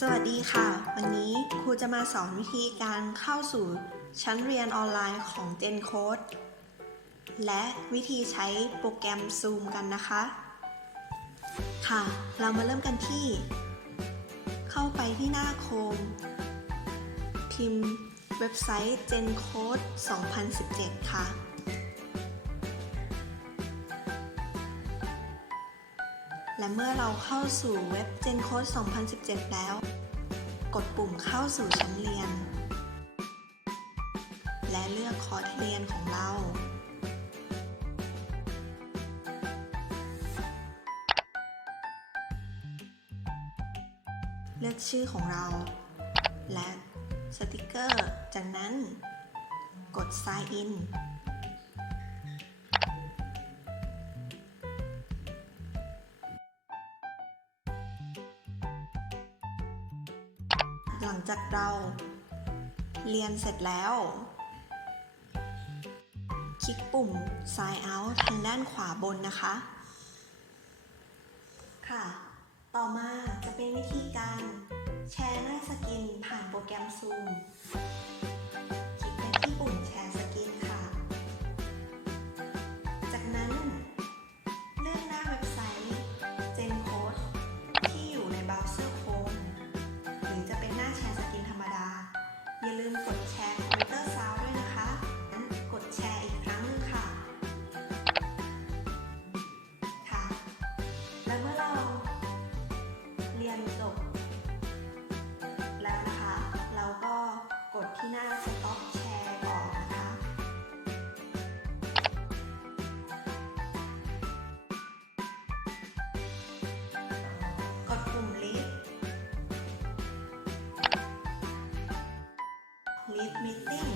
สวัสดีค่ะ วันนี้ครูจะมาสอนวิธีการเข้าสู่ชั้นเรียนออนไลน์ของ Gen Code และวิธีใช้โปรแกรม Zoom กันนะคะ ค่ะ เรามาเริ่มกันที่ เข้าไปที่หน้าโคม พิมพ์เว็บไซต์ Gen Code 2017 ค่ะ และเมื่อเราเข้าสู่เว็บ Gen Code 2017 แล้ว กดปุ่มเข้าสู่ชั้นเรียน และเลือกคอร์สเรียนของเรา เลือกชื่อของเรา และสติกเกอร์ จากนั้น กด Sign In หลังจากเรา เรียนเสร็จแล้ว คลิกปุ่ม Sign Out ทางด้านขวาบนนะคะ ค่ะ ต่อมาจะเป็นวิธีการแชร์หน้าสกินผ่านโปรแกรม Zoom นจบ แล้วนะคะ เราก็กดที่หน้า Stop Share ก่อนนะคะ กดปุ่ม Leave Leave Meeting